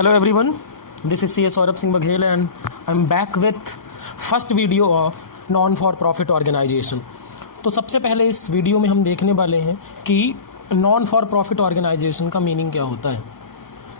Hello everyone, this is CS Saurabh Singh Baghel and I'm back with first video of non-for-profit organization। तो सबसे पहले इस video में हम देखने वाले हैं कि नॉन फॉर प्रॉफिट ऑर्गेनाइजेशन का मीनिंग क्या होता है।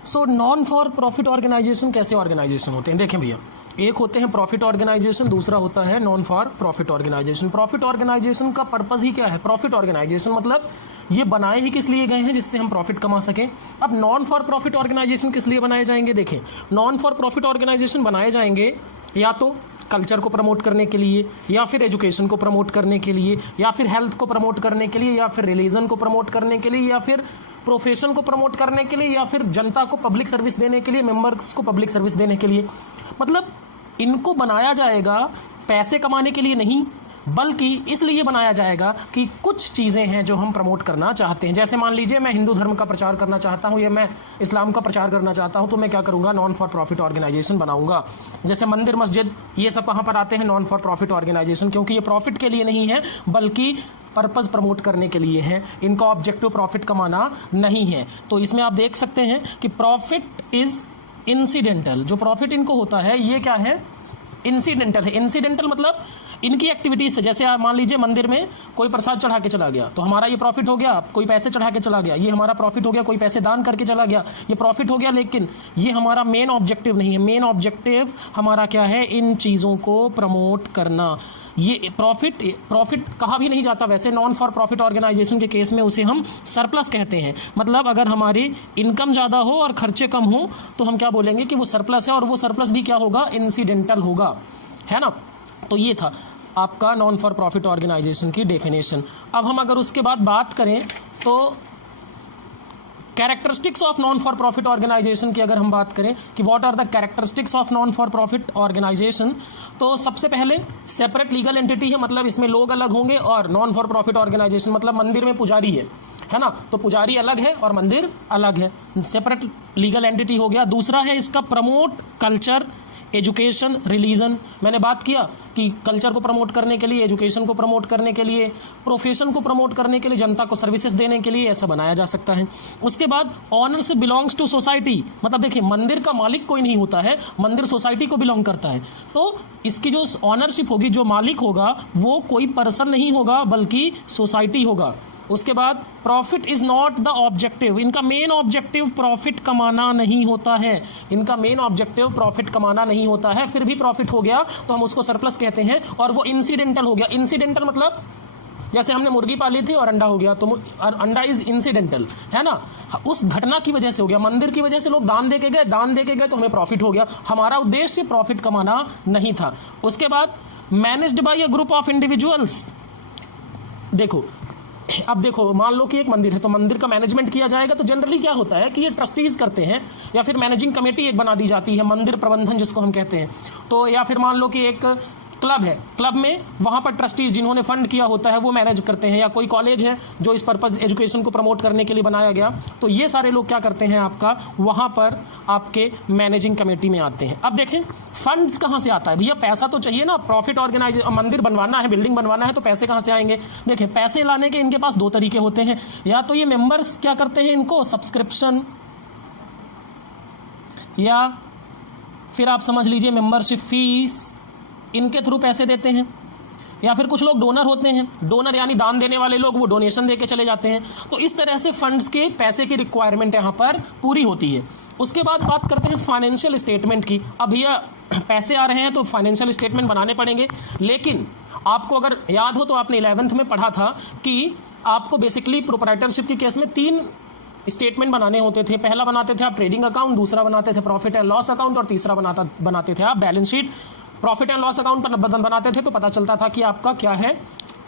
So non for profit organization कैसे ऑर्गेनाइजेशन होते हैं, देखें भैया, एक होते हैं प्रॉफिट ऑर्गेनाइजेशन, दूसरा होता है non for profit organization. Profit organization का पर्पस ही क्या है? प्रॉफिट ऑर्गेनाइजेशन मतलब ये बनाए ही किस लिए गए हैं? जिससे हम प्रॉफिट कमा सकें। अब नॉन फॉर प्रॉफिट ऑर्गेनाइजेशन किस लिए बनाए जाएंगे? देखें, नॉन फॉर प्रॉफिट ऑर्गेनाइजेशन बनाए जाएंगे या तो कल्चर को प्रमोट करने के लिए, या फिर एजुकेशन को प्रमोट करने के लिए, या फिर हेल्थ को प्रमोट करने के लिए, या फिर रिलीजन को प्रमोट करने के लिए, या फिर प्रोफेशन को प्रमोट करने के लिए, या फिर जनता को पब्लिक सर्विस देने के लिए, मेंबर्स को पब्लिक सर्विस देने के लिए। मतलब इनको बनाया जाएगा पैसे कमाने के लिए नहीं, बल्कि इसलिए बनाया जाएगा कि कुछ चीज़ें हैं जो हम प्रमोट करना चाहते हैं। जैसे मान लीजिए मैं हिंदू धर्म का प्रचार करना चाहता हूं या मैं इस्लाम का प्रचार करना चाहता हूं, तो मैं क्या करूंगा? नॉन फॉर प्रॉफिट ऑर्गेनाइजेशन बनाऊंगा। जैसे मंदिर, मस्जिद, ये सब कहां पर आते हैं? नॉन फॉर प्रॉफिट ऑर्गेनाइजेशन, क्योंकि ये प्रॉफिट के लिए नहीं है बल्कि पर्पस प्रमोट करने के लिए है। इनका ऑब्जेक्टिव प्रॉफिट कमाना नहीं है। तो इसमें आप देख सकते हैं कि प्रॉफिट इज इंसिडेंटल। जो प्रॉफिट इनको होता है ये क्या है? इंसिडेंटल है। इंसिडेंटल मतलब इनकी एक्टिविटीज से, जैसे आप मान लीजिए मंदिर में कोई प्रसाद चढ़ा के चला गया तो हमारा ये प्रॉफिट हो गया। कोई पैसे चढ़ा के चला गया, ये हमारा प्रॉफिट हो गया। कोई पैसे दान करके चला गया, ये प्रॉफिट हो गया। लेकिन ये हमारा मेन ऑब्जेक्टिव नहीं है। मेन ऑब्जेक्टिव हमारा क्या है? इन चीज़ों को प्रमोट करना। ये प्रॉफिट कहा भी नहीं जाता वैसे। नॉन फॉर प्रॉफिट ऑर्गेनाइजेशन के केस में उसे हम सरप्लस कहते हैं। मतलब अगर हमारी इनकम ज़्यादा हो और खर्चे कम हो तो हम क्या बोलेंगे कि वो सरप्लस है, और वो सरप्लस भी क्या होगा? इंसिडेंटल होगा, है ना। तो ये था आपका नॉन फॉर प्रॉफिट ऑर्गेनाइजेशन की डेफिनेशन। अब हम अगर उसके बाद बात करें तो characteristics of non for profit organization की अगर हम बात करें कि what are the characteristics of non for profit organization, तो सबसे पहले सेपरेट लीगल एंटिटी है, मतलब इसमें लोग अलग होंगे। और नॉन फॉर प्रॉफिट ऑर्गेनाइजेशन मतलब मंदिर में पुजारी है ना, तो पुजारी अलग है और मंदिर अलग है, सेपरेट लीगल एंटिटी हो गया। दूसरा है इसका प्रमोट कल्चर, एजुकेशन, रिलीजन। मैंने बात किया कि कल्चर को प्रमोट करने के लिए, एजुकेशन को प्रमोट करने के लिए, प्रोफेशन को प्रमोट करने के लिए, जनता को सर्विसेज देने के लिए ऐसा बनाया जा सकता है। उसके बाद ऑनर से बिलोंग्स टू सोसाइटी, मतलब देखिए मंदिर का मालिक कोई नहीं होता है, मंदिर सोसाइटी को बिलोंग करता है। तो इसकी जो ऑनरशिप होगी, जो मालिक होगा, वो कोई पर्सन नहीं होगा बल्कि सोसाइटी होगा। उसके बाद profit is not the objective. इनका मेन ऑब्जेक्टिव प्रॉफिट कमाना नहीं होता है। इनका मेन ऑब्जेक्टिव प्रॉफिट कमाना नहीं होता है। फिर भी प्रॉफिट हो गया तो हम उसको सरप्लस कहते हैं, और वो इंसिडेंटल हो गया। इंसिडेंटल मतलब जैसे हमने मुर्गी पाली थी और अंडा हो गया, तो अंडा इज इंसिडेंटल, है ना। उस घटना की वजह से हो गया, मंदिर की वजह से लोग दान दे के गए तो हमें प्रॉफिट हो गया। हमारा उद्देश्य प्रॉफिट कमाना नहीं था। उसके बाद managed by a group of individuals. अब देखो मान लो कि एक मंदिर है, तो मंदिर का मैनेजमेंट किया जाएगा। तो जनरली क्या होता है कि ये ट्रस्टीज करते हैं, या फिर मैनेजिंग कमेटी एक बना दी जाती है, मंदिर प्रबंधन जिसको हम कहते हैं। तो या फिर मान लो कि एक क्लब है, क्लब में वहाँ पर ट्रस्टीज जिन्होंने फंड किया होता है वो मैनेज करते हैं। या कोई कॉलेज है जो इस पर्पज एजुकेशन को प्रमोट करने के लिए बनाया गया, तो ये सारे लोग क्या करते हैं? आपका वहाँ पर आपके मैनेजिंग कमेटी में आते हैं। अब देखें फंड्स कहाँ से आता है भैया? पैसा तो चाहिए ना। प्रॉफिट ऑर्गेनाइजेशन, मंदिर बनवाना है, बिल्डिंग बनवाना है, तो पैसे कहाँ से आएंगे? देखें, पैसे लाने के इनके पास दो तरीके होते हैं। या तो ये मेंबर्स क्या करते हैं, इनको सब्सक्रिप्शन, या फिर आप समझ लीजिए मेंबरशिप फीस, इनके थ्रू पैसे देते हैं। या फिर कुछ लोग डोनर होते हैं, डोनर यानी दान देने वाले लोग, वो डोनेशन देके चले जाते हैं। तो इस तरह से फंड्स के पैसे की रिक्वायरमेंट यहाँ पर पूरी होती है। उसके बाद बात करते हैं फाइनेंशियल स्टेटमेंट की। अब भैया पैसे आ रहे हैं तो फाइनेंशियल स्टेटमेंट बनाने पड़ेंगे। लेकिन आपको अगर याद हो तो आपने 11th में पढ़ा था कि आपको बेसिकली प्रोप्राइटरशिप के केस में 3 स्टेटमेंट बनाने होते थे। पहला बनाते थे आप ट्रेडिंग अकाउंट, दूसरा बनाते थे प्रॉफिट एंड लॉस अकाउंट, और तीसरा बनाते थे आप balance sheet. Profit and loss account पर बनाते थे तो पता चलता था कि आपका क्या है,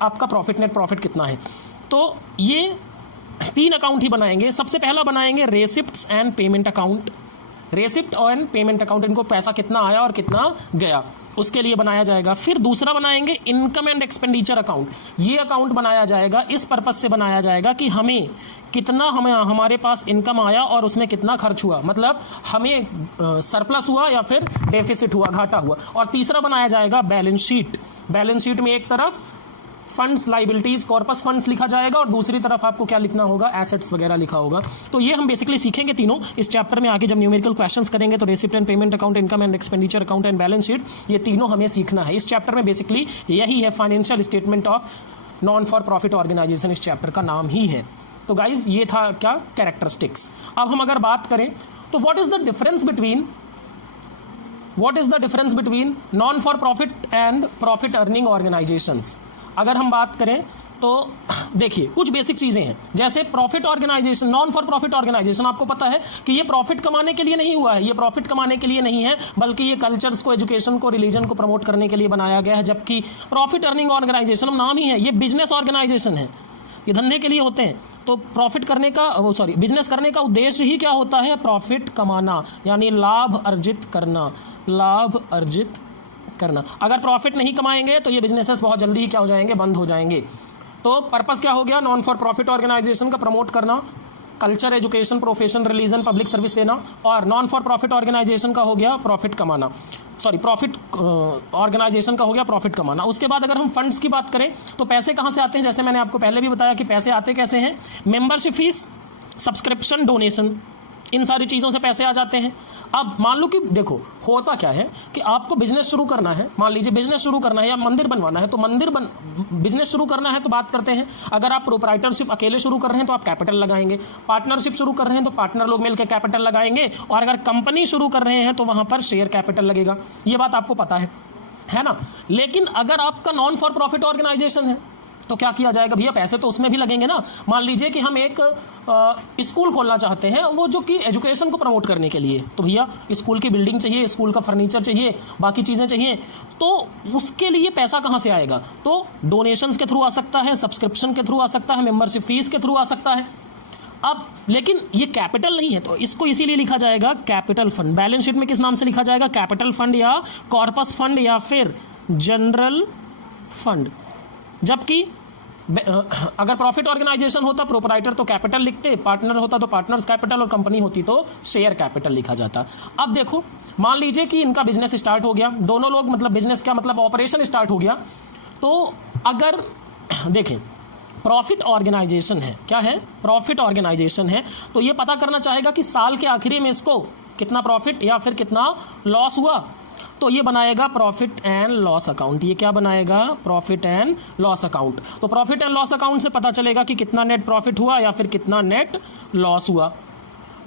आपका प्रॉफिट, नेट प्रॉफिट कितना है। तो ये 3 अकाउंट ही बनाएंगे। सबसे पहला बनाएंगे रेसिप्ट्स and payment account. Receipt and payment account, इनको पैसा कितना आया और कितना गया उसके लिए बनाया जाएगा। फिर दूसरा बनाएंगे इनकम एंड एक्सपेंडिचर अकाउंट। ये अकाउंट बनाया जाएगा, इस पर्पस से बनाया जाएगा कि हमें हमारे पास इनकम आया और उसमें कितना खर्च हुआ, मतलब हमें सरप्लस हुआ या फिर डेफिसिट हुआ, घाटा हुआ। और तीसरा बनाया जाएगा बैलेंस शीट। बैलेंस शीट में एक तरफ फंड्स, लाइबिलिटीज, कॉर्पस फंड्स लिखा जाएगा और दूसरी तरफ आपको क्या लिखना होगा, एसेट्स वगैरह लिखा होगा। तो ये हम बेसिकली सीखेंगे तीनों इस चैप्टर में आगे जब न्यूमेरिकल क्वेश्चंस करेंगे। तो receipt and payment account, income and expenditure account and balance sheet, ये तीनों हमें सीखना है इस चैप्टर में। बेसिकली यही है financial statement of non for profit organization, इस चैप्टर का नाम ही है। तो गाइज ये था क्या, कैरेक्टरिस्टिक्स। अब हम अगर बात करें तो what is the difference between non for profit and profit earning organisations. अगर हम बात करें तो देखिए कुछ बेसिक चीजें हैं, जैसे profit organization, non for profit organization, आपको पता है कि ये प्रॉफिट कमाने के लिए नहीं हुआ है, ये प्रॉफिट कमाने के लिए नहीं है, बल्कि ये कल्चर्स को, एजुकेशन को, रिलीजन को प्रमोट करने के लिए बनाया गया है। जबकि प्रॉफिट अर्निंग ऑर्गेनाइजेशन नाम ही है, ये बिजनेस ऑर्गेनाइजेशन है, ये धंधे के लिए होते हैं। तो प्रॉफिट करने का बिजनेस करने का उद्देश्य ही क्या होता है, प्रॉफिट कमाना, यानी लाभ अर्जित करना, लाभ अर्जित करना। अगर प्रॉफिट नहीं कमाएंगे तो ये बिजनेसेस बहुत जल्दी ही क्या हो जाएंगे, बंद हो जाएंगे। तो पर्पस क्या हो गया नॉन फॉर प्रॉफिट ऑर्गेनाइजेशन का, प्रमोट करना, culture, education, profession, religion, public service देना। और नॉन फॉर प्रॉफिट ऑर्गेनाइजेशन का हो गया प्रॉफिट कमाना, प्रॉफिट ऑर्गेनाइजेशन का हो गया प्रॉफिट कमाना। उसके बाद अगर हम फंड्स की बात करें तो पैसे कहां से आते हैं, जैसे मैंने आपको पहले भी बताया कि पैसे आते कैसे हैं, मेंबरशिप फीस, सब्सक्रिप्शन, डोनेशन, इन सारी चीज़ों से पैसे आ जाते हैं। अब मान लो कि देखो होता क्या है कि आपको बिजनेस शुरू करना है, मान लीजिए बिजनेस शुरू करना है या मंदिर बनवाना है, तो बिजनेस शुरू करना है तो बात करते हैं, अगर आप प्रोप्राइटरशिप अकेले शुरू कर रहे हैं तो आप कैपिटल लगाएंगे, पार्टनरशिप शुरू कर रहे हैं तो पार्टनर लोग मिलकर कैपिटल लगाएंगे, और अगर कंपनी शुरू कर रहे हैं तो वहां पर शेयर कैपिटल लगेगा। ये बात आपको पता है ना। लेकिन अगर आपका नॉन फॉर प्रॉफिट ऑर्गेनाइजेशन है तो क्या किया जाएगा, भैया पैसे तो उसमें भी लगेंगे ना। मान लीजिए कि हम एक स्कूल खोलना चाहते हैं, वो जो कि एजुकेशन को प्रमोट करने के लिए, तो भैया स्कूल की बिल्डिंग चाहिए, स्कूल का फर्नीचर चाहिए, बाकी चीज़ें चाहिए, तो उसके लिए पैसा कहाँ से आएगा, तो डोनेशंस के थ्रू आ सकता है, सब्सक्रिप्शन के थ्रू आ सकता है, मेंबरशिप फीस के थ्रू आ सकता है। अब लेकिन ये कैपिटल नहीं है, तो इसको इसीलिए लिखा जाएगा कैपिटल फंड। बैलेंस शीट में किस नाम से लिखा जाएगा, कैपिटल फंड या कॉर्पस फंड या फिर जनरल फंड। जबकि अगर प्रॉफिट ऑर्गेनाइजेशन होता, प्रोप्राइटर तो कैपिटल लिखते, पार्टनर होता तो पार्टनर्स कैपिटल, और कंपनी होती तो शेयर कैपिटल लिखा जाता। अब देखो मान लीजिए कि इनका बिजनेस स्टार्ट हो गया, दोनों लोग मतलब बिजनेस क्या मतलब ऑपरेशन स्टार्ट हो गया। तो अगर देखें प्रॉफिट ऑर्गेनाइजेशन है, क्या है, प्रॉफिट ऑर्गेनाइजेशन है, तो ये पता करना चाहेगा कि साल के आखिरी में इसको कितना प्रॉफिट या फिर कितना लॉस हुआ, तो ये बनाएगा प्रॉफिट एंड लॉस अकाउंट। ये क्या बनाएगा, प्रॉफिट एंड लॉस अकाउंट। तो प्रॉफिट एंड लॉस अकाउंट से पता चलेगा कि कितना नेट प्रॉफिट हुआ या फिर कितना नेट लॉस हुआ।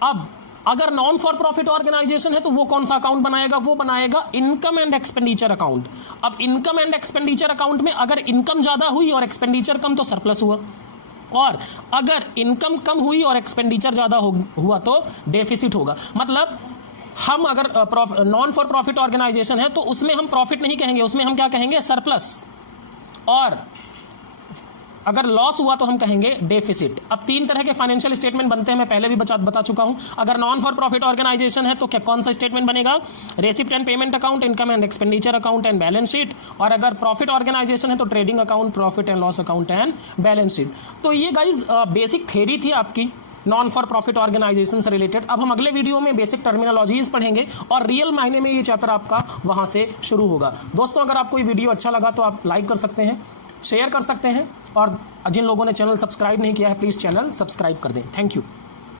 अब अगर नॉन फॉर प्रॉफिट ऑर्गेनाइजेशन है तो वो कौन सा अकाउंट बनाएगा, वो बनाएगा इनकम एंड एक्सपेंडिचर अकाउंट। अब इनकम एंड एक्सपेंडिचर अकाउंट में अगर इनकम ज्यादा हुई और एक्सपेंडिचर कम तो सरप्लस हुआ, और अगर इनकम कम हुई और एक्सपेंडिचर ज्यादा हुआ तो डेफिसिट होगा। मतलब हम अगर नॉन फॉर प्रॉफिट ऑर्गेनाइजेशन है तो उसमें हम प्रॉफिट नहीं कहेंगे, उसमें हम क्या कहेंगे, सरप्लस, और अगर लॉस हुआ तो हम कहेंगे डेफिसिट। अब तीन तरह के फाइनेंशियल स्टेटमेंट बनते हैं, मैं पहले भी बता चुका हूं। अगर नॉन फॉर प्रॉफिट ऑर्गेनाइजेशन है तो क्या कौन सा स्टेटमेंट बनेगा, receipt and payment account, income and expenditure account and balance sheet. और अगर प्रॉफिट ऑर्गेनाइजेशन है तो trading account, profit and loss account and balance sheet. तो ये गाइज बेसिक थ्योरी थी आपकी नॉन फॉर प्रॉफिट ऑर्गेनाइजेशन से रिलेटेड। अब हम अगले वीडियो में बेसिक टर्मिनोलॉजीज पढ़ेंगे और रियल मायने में ये चैप्टर आपका वहां से शुरू होगा। दोस्तों अगर आपको ये वीडियो अच्छा लगा तो आप लाइक कर सकते हैं, शेयर कर सकते हैं, और जिन लोगों ने चैनल सब्सक्राइब नहीं किया है प्लीज़ चैनल सब्सक्राइब कर दें। Thank you.